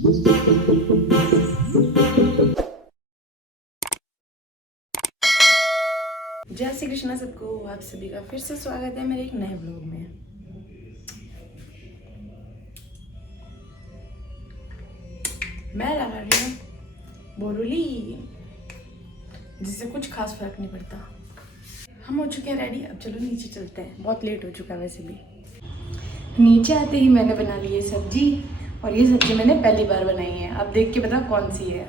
जय श्री कृष्णा सबको, आप सभी का फिर से स्वागत है मेरे एक नए ब्लॉग में। मैं लगा रही हूँ बोरोली, जिससे कुछ खास फर्क नहीं पड़ता। हम हो चुके हैं रेडी, अब चलो नीचे चलते हैं, बहुत लेट हो चुका है वैसे भी। नीचे आते ही मैंने बना ली है सब्जी, और ये सब्जी मैंने पहली बार बनाई है। अब देख के बता कौन सी है।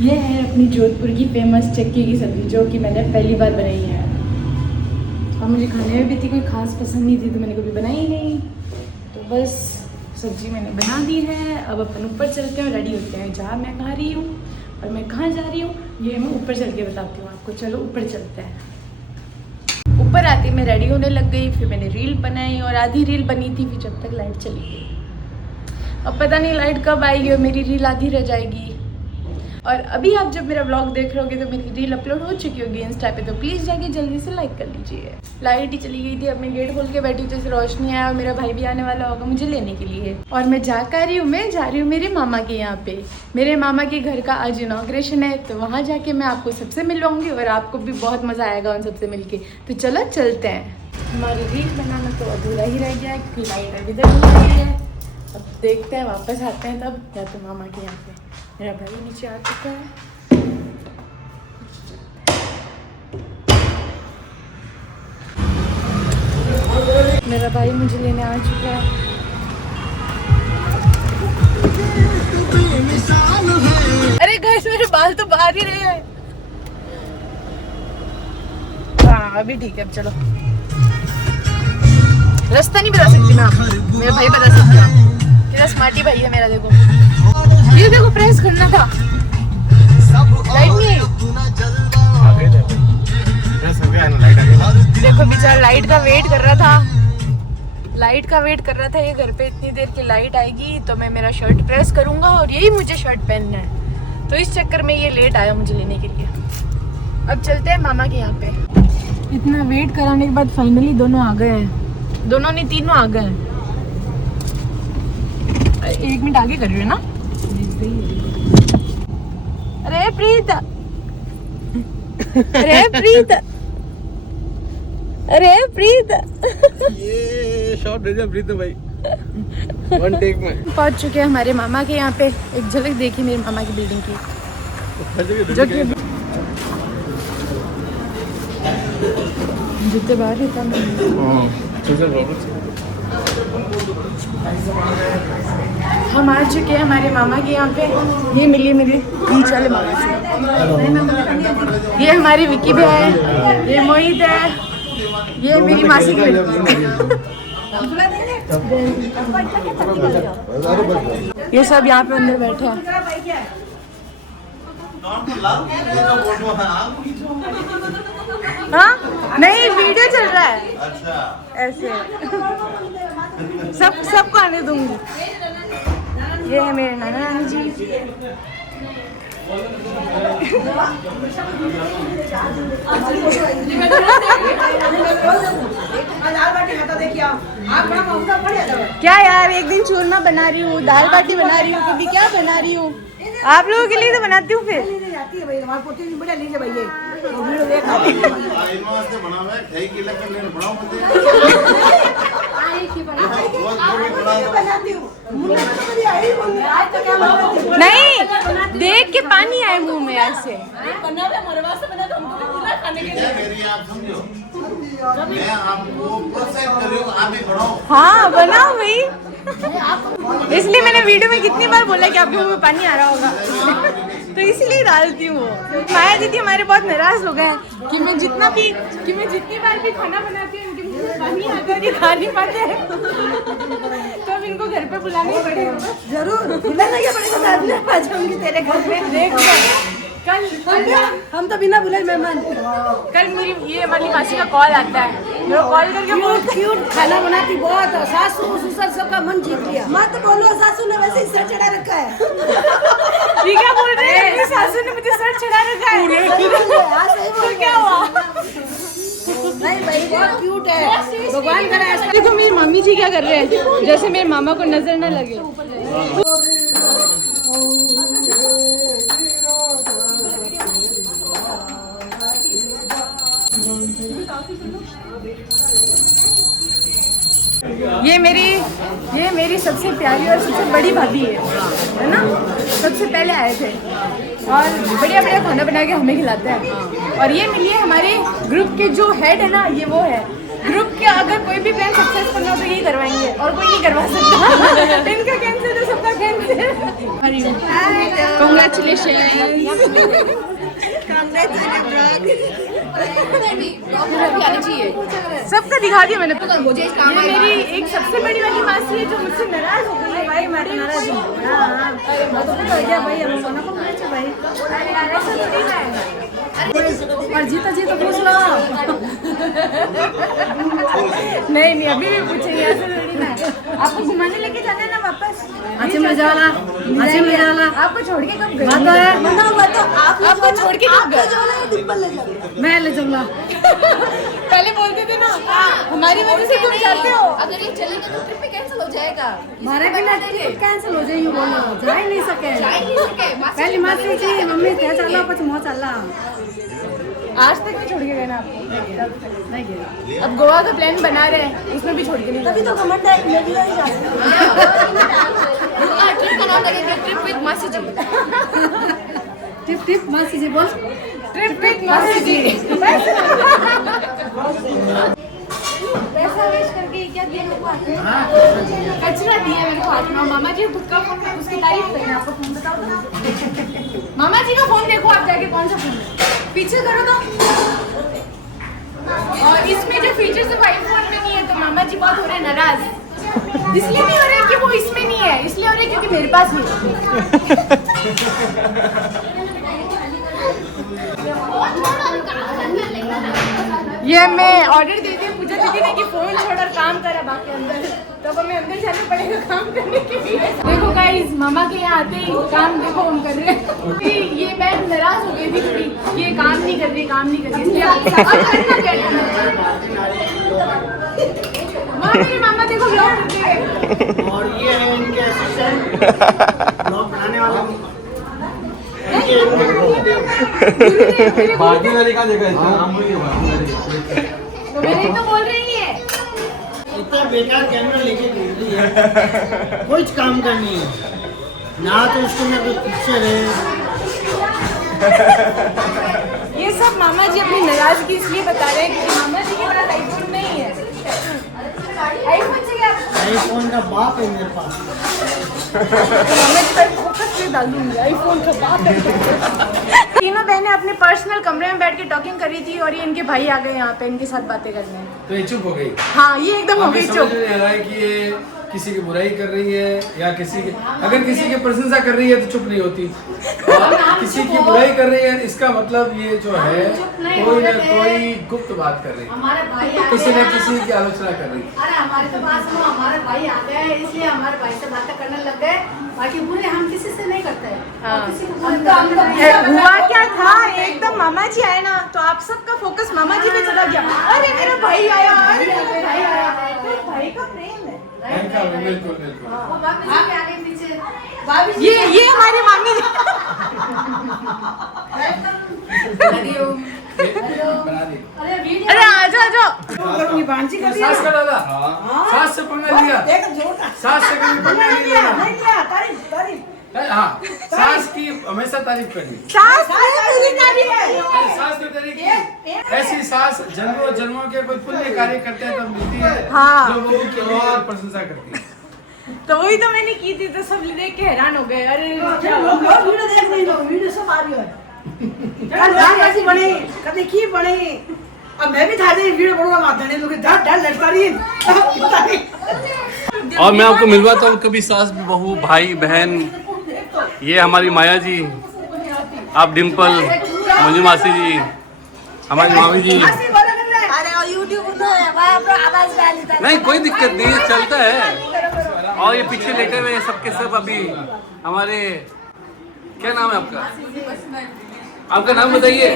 ये है अपनी जोधपुर की फेमस चक्की की सब्जी, जो कि मैंने पहली बार बनाई है। और मुझे खाने में भी थी कोई खास पसंद नहीं थी, तो मैंने कभी बनाई ही नहीं। तो बस सब्जी मैंने बना दी है। अब अपन ऊपर चलते हैं और रेडी होते हैं। जहाँ मैं खा रही हूँ और मैं कहाँ जा रही हूँ ये मैं ऊपर चल के बताती हूँ आपको। चलो ऊपर चलते हैं। ऊपर आती मैं रेडी होने लग गई, फिर मैंने रील बनाई और आधी रील बनी थी, फिर जब तक लाइट चली गई। अब पता नहीं लाइट कब आएगी और मेरी रील आधी रह जाएगी। और अभी आप जब मेरा व्लॉग देख रहे होगे तो मेरी रील अपलोड हो चुकी होगी इंस्टा पे, तो प्लीज़ जाके जल्दी से लाइक कर लीजिए। लाइट ही चली गई थी, अब मैं गेट खोल के बैठी, जैसे रोशनी आया और मेरा भाई भी आने वाला होगा मुझे लेने के लिए। और मैं जा रही हूँ मेरे मामा के यहाँ पे। मेरे मामा के घर का आज इनॉग्रेशन है, तो वहाँ जाके मैं आपको सबसे मिलवाऊंगी और आपको भी बहुत मज़ा आएगा उन सबसे मिलके। तो चलो चलते हैं। हमारी रील बनाना तो अधूरा ही रह गया है क्योंकि लाइट अभी तक नहीं आई है। अब देखते हैं, वापस आते हैं तब, या तो मामा के यहाँ पे। मेरा भाई नीचे आ चुका है। मेरा भाई मुझे लेने आ चुका है। अरे गाइस, मेरे बाल तो बाहर ही रहे हैं। हाँ अभी ठीक है, अब चलो। रास्ता नहीं बता सकती मैं आपको, मेरा भाई बता सकता है। तेरा स्मार्टी भाई है मेरा। देखो ये देखो, प्रेस करना था, लाइट नहीं है। देखो बेचारा लाइट का वेट कर रहा था, ये घर पे इतनी देर की लाइट आएगी तो मैं मेरा शर्ट प्रेस करूंगा और यही मुझे शर्ट पहनना है। तो इस चक्कर में ये लेट आया मुझे लेने के लिए। अब चलते हैं मामा के यहाँ पे। इतना वेट कराने के बाद फाइनली दोनों आ गए हैं। दोनों नहीं, तीनों आ गए हैं। 1 मिनट आगे कर रही है ना। अरे प्रीत, ये शॉट दे दिया प्रीत भाई, वन टेक में। पहुंच चुके हैं हमारे मामा के यहाँ पे। एक झलक देखी मेरे मामा की बिल्डिंग की, जो कि जितने बाहर ही था। हम आ चुके हैं हमारे मामा के यहाँ पे। ये मिली मेरी बीच वाले मामा से। ये हमारी विक्की भी है, ये मोहित है, ये मेरी मासी की लड़की। ये सब यहाँ पे अंदर बैठे हैं। हाँ नहीं, वीडियो चल रहा है। अच्छा ऐसे सबको आने दूंगी। ये है मेरे नाना नानी जी। क्या यार, एक दिन चूरमा बना रही हूँ, दाल बाटी बना रही हूँ, कभी क्या बना रही हूँ। आप लोगों के लिए तो बनाती हूँ। फिर नहीं, देख के पानी आए मुंह में ऐसे। हाँ बनाओ भाई, इसलिए मैंने वीडियो में कितनी बार बोला कि आपके मुंह में पानी आ रहा होगा, तो इसलिए डालती हूँ। माया दीदी हमारे बहुत नाराज हो गए हैं कि मैं जितनी बार भी खाना बनाती हूँ उनके मुंह में पानी आता है, खा नहीं पाते हैं। तो अब इनको घर पे बुलाना ही पड़ेगा। जरूर बुलाना क्या पड़ेगा, मैं भी आ जाऊंगी तेरे घर पे। देख कल हम तो बिना बुलाए मेहमान। कल मेरी ये वाली मासी का कॉल आता है, मेरा कॉल करके क्यूट खाना बनाती बहुत, सासू ससुर सबका मन जीत लिया। मत बोलो, सासू ने वैसे ही सर चढ़ा रखा है। ठीक है बोल रहे हैं, सासू ने मुझे सर चढ़ा रखा है। तो क्या हुआ? नहीं भाई बहुत क्यूट है, भगवान करे ऐसा। देखो मेरी मम्मी जी क्या कर रहे हैं, जैसे मेरे मामा को नजर ना लगे। ये मेरी सबसे प्यारी और सबसे बड़ी भाभी है ना। सबसे पहले आए थे और बढ़िया बढ़िया खाना बना के हमें खिलाते हैं। और ये मिलिए हमारे ग्रुप के जो हेड है ना, ये वो है ग्रुप के। अगर कोई भी प्लान सक्सेस करना हो तो यही करवाएंगे और कोई नहीं करवा सकता। इनका कैंसिल तो सबका कैंसिल। कांग्रेचुलेशन। सबका दिखा दिया मैंने। मुझे ये मेरी एक सबसे बड़ी वाली मासी है जो मुझसे नाराज हो गई है। भाई मैं तो नाराज हूँ। और जीता जी तो पूछ लो। नहीं नहीं अभी भी पूछेंगे, ऐसे थोड़ी ना। आपको घुमाने लेके जाना है ना वापस। अच्छे में जाना, अच्छे में जाना। आपको छोड़ के कब गए? आपको छोड़ के कब गए? मैं ले जाऊंगा। पहले बोलते थे ना हमारी वजह से तुम जाते हो। अगर ये चलेगा तो ट्रिप पे कैंसिल हो जाएगा। हमारे बिना कैंसिल हो जाएगी, बोलो जा ही नहीं सके। पहली मासी जी मम्मी क्या चला कुछ मोह चला। आज तक नहीं छोड़ के गए ना आपको? नहीं गया। अब गोवा का प्लान बना रहे हैं, उसमें भी छोड़ के नहीं। तभी तो कमेंट है मैं भी नहीं जा ट्रिप का नाम लगेगा ट्रिप विद मासी जी। टिप टिप मासी जी बोल। ट्रिप विद मासी जी। पैसा वेस्ट करके क्या दिया मेरे को? कचरा दिया मेरे को हाथ में। मामा जी खुद का फोन, उसकी तारीफ करें। आपको फोन बताओ ना। मामा जी का फोन देखो आप जाके, कौन सा फोन है? पीछे करो तो। और इसमें जो फीचर्स है वो आईफोन में नहीं है, तो मामा जी बहुत हो रहे हैं नाराज। इसलिए नहीं हो रहे कि वो इसमें नहीं है, इसलिए हो रहे क्योंकि मेरे पास नहीं है। ये मैं ऑर्डर दे दी पूजा दीदी ने कि फोन छोड़ और काम करा बाकी अंदर, तो अब हमें अंदर जाना पड़ेगा काम करने के लिए। देखो गाइस मामा के यहाँ आते ही काम देखो हम कर रहे हैं। ये बहन नाराज हो गई थी थोड़ी, ये काम नहीं कर रही इसलिए अब करना क्या है? मेरे मामा देखो ब्लॉग करते हैं। और ये है इनके असिस्टेंट ब्लॉग बनाने वाले। बाकी वाले का देखा इसका नाम भूल गया। मेरी तो बोल रही है इतना बेकार कैमरा लेके घूम रही है, कुछ काम का नहीं है ना। तो उसको ना कोई पिक्चर है। ये सब मामा जी अपनी नाराजगी इसलिए बता रहे हैं क्योंकि मामा जी के पास आईफोन नहीं है। आईफोन चाहिए आपको? आईफोन का बाप है मेरे पास। तो मामा जी पर फोकस पे डाल दूंगी, आईफोन का बाप है। तीनों बहनें अपने पर्सनल कमरे में बैठ के टॉकिंग कर रही थी और ये इनके भाई आ गए यहाँ पे इनके साथ बातें करने। तो ये चुप हो गई। हाँ ये एकदम हो गई समझ चुप। नहीं आ रहा है कि ये किसी की बुराई कर रही है या किसी की, अगर किसी की प्रशंसा कर रही है तो चुप नहीं होती, और किसी की बुराई कर रही है इसका मतलब ये जो है कोई ना कोई गुप्त बात कर रही है, हमारे भाई आ किसी गए। न किसी की आलोचना कर रही है। अरे हमारे तो पास में हमारे भाई आ गए इसलिए हमारे भाई से बातें करने लग गए। बाकी बुरे हम किसी से नहीं करते हैं। हाँ। किसी को बुरे करने लग गए। हुआ क्या था एकदम मामा जी आए ना तो आप सबका फोकस मामा जी पे चला गया। अरे मेरा भाई आया, अरे मेरा भाई आया। तो भाई का प्रेम है। बिल्कुल बिल्कुल। वो भाभी जी के आगे पीछे ये हमारी मामी जी। बना दी। अरे आ जाओ। सास का डाला, सास से पंगा लिया, सास से कभी पंगा नहीं लेना। हाँ, सास की हमेशा तारीफ करनी। सास मेरी तारीफ है। सास की तारीफ की। ऐसी सास जन्मों जन्मों के कोई पुण्य कार्य करते हैं तब मिलती है, हाँ। जो लोगों की और प्रशंसा करती है। तो वही तो मैंने की थी, तो सब देख के हैरान हो गए। अरे क्या वीडियो देख रही हो, वीडियो सब आ रही है। कैसी बने कभी की बने। अब मैं भी था वीडियो बनूंगा माता ने लोग डर डर लटका रही है। और मैं आपको मिलवाता हूँ कभी सास बहू भाई बहन। ये हमारी माया जी, आप डिम्पल, मंजू मासी जी, हमारी मामी जी। अरे यूट्यूब तो है आवाज डाली था। नहीं कोई दिक्कत नहीं है, चलता है। और ये पीछे लेटे हुए सबके सब अभी हमारे, क्या नाम है आपका? आपका नाम बताइए।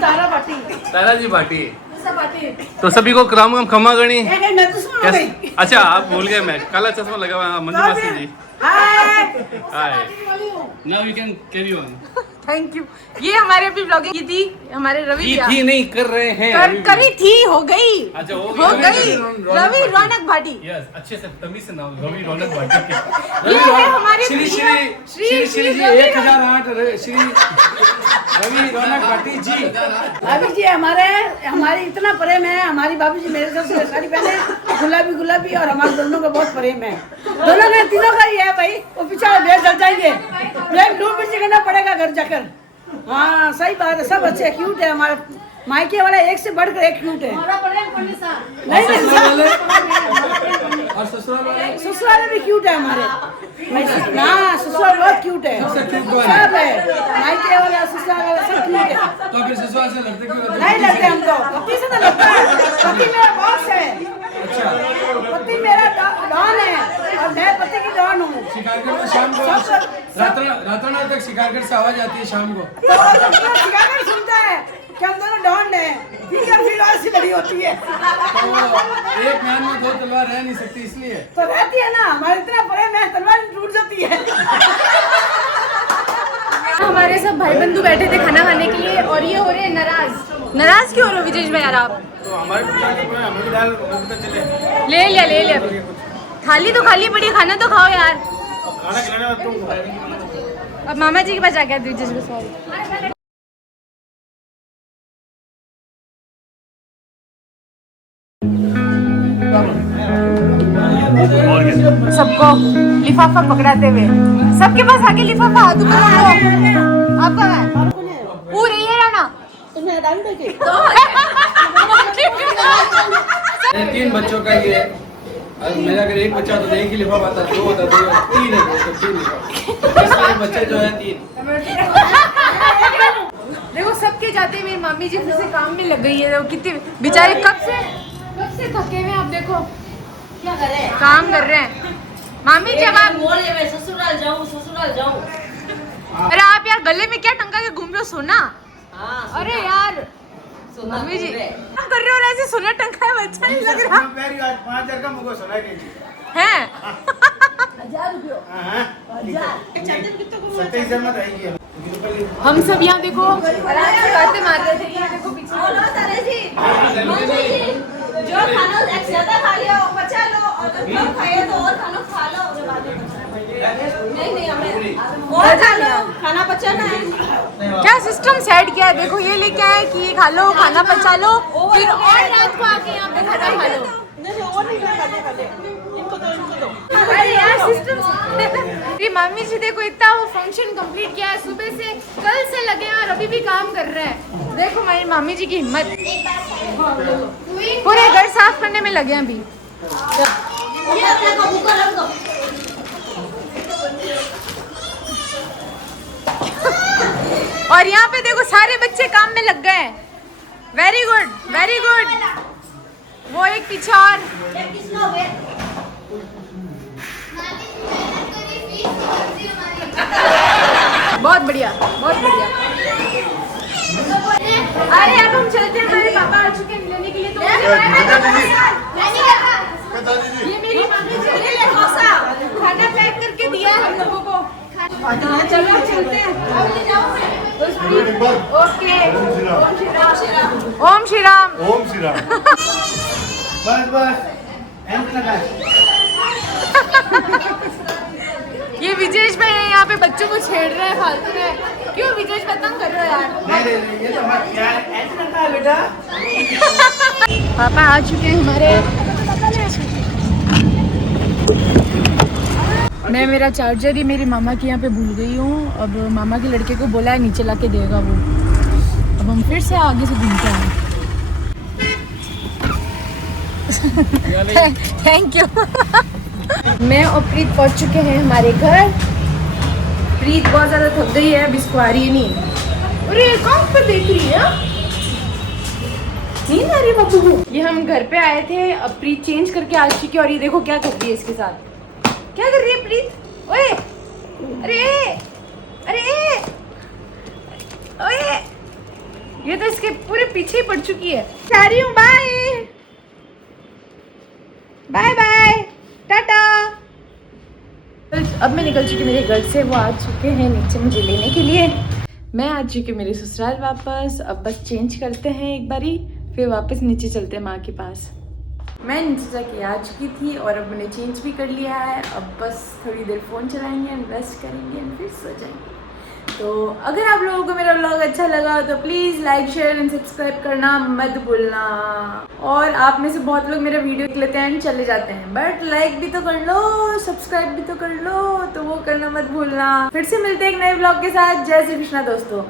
तारा भाटी। तारा जी भाटी। तो सभी को क्राम खमा गणी मैं तो सुन गई। अच्छा आप भूल गए, मैं काला चश्मा लगा हुआ है मंजू मासी ji. Hi now you can carry on. Thank you. ये हमारे अभी ब्लॉगिंग की थी, हमारे रवि भैया थी नहीं कर रहे हैं करी थी, हो गई। अच्छा हो गई। रवि रौनक भाटी। यस अच्छे से तमीज से नाम रवि रौनक भाटी। ये है हमारे श्री भैया, श्री श्री जी 1008 श्री रवि रौनक भाटी जी। भाभी जी हमारी इतना प्रेम है, हमारी भाभी जी मेरे से साड़ी पहने गुलाबी गुलाबी, और हमारे दोनों का बहुत प्रेम है, दोनों का तीनों का ही है भाई। वो बेचारे बेर जल जाएंगे, प्रेम ढूंढ पीछे करना पड़ेगा घर जाकर। हाँ सही बात है, सब अच्छे क्यूट है हमारे मायके वाला, एक से बढ़कर एक क्यूट है। नहीं और ससुराल भी क्यूट है हमारे। हाँ ससुराल बहुत क्यूट है, सब है मायके वाला ससुराल वाला सब क्यूट है। तो फिर ससुराल से लड़ते क्यों? नहीं लड़ते हम तो, पति से तो लड़ता है, पति मेरा बॉस है। अच्छा पति मेरा डॉन है और मैं पति की डॉन हूँ। शिकारगढ़ में शाम को रातों तक शिकारगढ़ से आवाज आती है शाम को, तो शिकारगढ़ सुनता है कि हम दोनों डॉन है, ठीक है फिर ऐसी लड़ी होती है। तो एक म्यान में दो तलवार रह नहीं सकती इसलिए तो रहती है ना, हमारे इतना प्रेम है, तलवार टूट जाती है। हमारे सब भाई बंधु बैठे थे खाना खाने के लिए, और ये हो रहे हैं नाराज। नाराज क्यों हो रहे हो विजेश भाई यार आप? तो हमारे दाल चले ले लिया थाली तो खाली पड़ी, खाना तो खाओ यार। खाना खिलाने में तुम अब मामा जी के पास आ गया विजेश भाई, सॉरी। सबको लिफाफा पकड़ाते हुए, सबके पास आके लिफाफा हाथ ऊपर रखो। आपका है पूरे ये राना तुम्हें डाल देंगे। तीन बच्चों का ये है। मेरा अगर एक बच्चा तो एक ही लिफाफा आता, दो होता तो तीन है, तो तीन लिफाफा। इसलिए बच्चे जो है तीन। देखो सबके जाते मेरी मामी जी फिर से काम में लग गई है। देखो कितने बेचारे कब से थके हुए हैं। आप देखो क्या करे, काम कर रहे हैं। मामी जी अब आप बोले मैं ससुराल जाऊँ। अरे आप यार गले में क्या टंगा के घूम रहे हो सोना? अरे यार मम्मी जी क्या कर रहे हो? ऐसे सोना टंगा है, अच्छा नहीं लग रहा 5000 का मुझको सुना के है। 27,000 में रहेगी। हम सब यहाँ देखो आराम से बातें मार रहे थे। ये देखो पीछे जो खाना एक ज्यादा खा लिया वो बचा लो, और कम खाए तो और खाना खा लो, उसके बाद में नहीं हमें और खा लो, खाना बचाना है। क्या सिस्टम सेट किया है। देखो ये लेके आए कि ये खा लो, खाना पचा लो, फिर और रात को आके यहाँ पे खाना खा लो। अरे यार सिस्टम। ये मम्मी जी देखो इतना वो फंक्शन कंप्लीट किया है, सुबह से कल से लगे हैं और अभी भी काम कर रहे हैं। देखो मेरी मामी जी की हिम्मत, पूरे घर साफ करने में लगे हैं अभी। और यहाँ पे देखो सारे बच्चे काम में लग गए हैं। Very good very good. वो एक पीछे और बहुत बढ़िया बहुत बढ़िया। अरे अब हम चलते हैं, हमारे पापा आ चुके हैं लेने के लिए। तो ये मेरी मम्मी जी ने खाना पैक करके दिया है हम लोगों को। चलो चलते हैं। ओके ओम श्री राम। बस ये विजेश भाई है यहाँ पे बच्चों को छेड़ रहे हैं फालतू में। क्यों विजेश भाई तंग कर रहे हो यार? ये तो हमारा प्यार ऐसा का है बेटा। पापा आ चुके हैं हमारे। मैं मेरा चार्जर ही मेरी मामा के यहाँ पे भूल गई हूँ। अब मामा के लड़के को बोला है नीचे ला के देगा वो। अब हम फिर से आगे से घूमते हैं। Thank you. मैं और प्रीत पहुंच चुके हैं हमारे घर। प्रीत बहुत ज़्यादा थक गई है, अभी इसको आ रही है नहीं। अरे कौन पर देख रही है? नींद आ रही है बाबू को। ये हम घर पे आए थे, अब प्रीत चेंज करके आ चुकी है और ये देखो क्या कर रही है इसके साथ। क्या कर रही है प्रीत? ओए अरे अरे ओए ये तो इसके पूरे पीछे ही पड़ चुकी है। जा रही हूँ, बाय बाय बाय टाटा। अब मैं निकल चुकी मेरे घर से, वो आ चुके हैं नीचे मुझे लेने के लिए। मैं आ चुकी मेरे ससुराल वापस। अब बस चेंज करते हैं एक बारी, फिर वापस नीचे चलते हैं माँ के पास। मैं नीचे जाके आ चुकी थी और अब मैंने चेंज भी कर लिया है। अब बस थोड़ी देर फ़ोन चलाएंगे, रेस्ट करेंगे और फिर सो जाएंगे। तो अगर आप लोगों को मेरा व्लॉग अच्छा लगा तो please like share and subscribe करना मत भूलना। और आप में से बहुत लोग मेरा वीडियो देख लेते हैं एंड चले जाते हैं, बट लाइक भी तो कर लो, सब्सक्राइब भी तो कर लो, तो वो करना मत भूलना। फिर से मिलते हैं एक नए व्लॉग के साथ। जय श्री कृष्णा दोस्तों।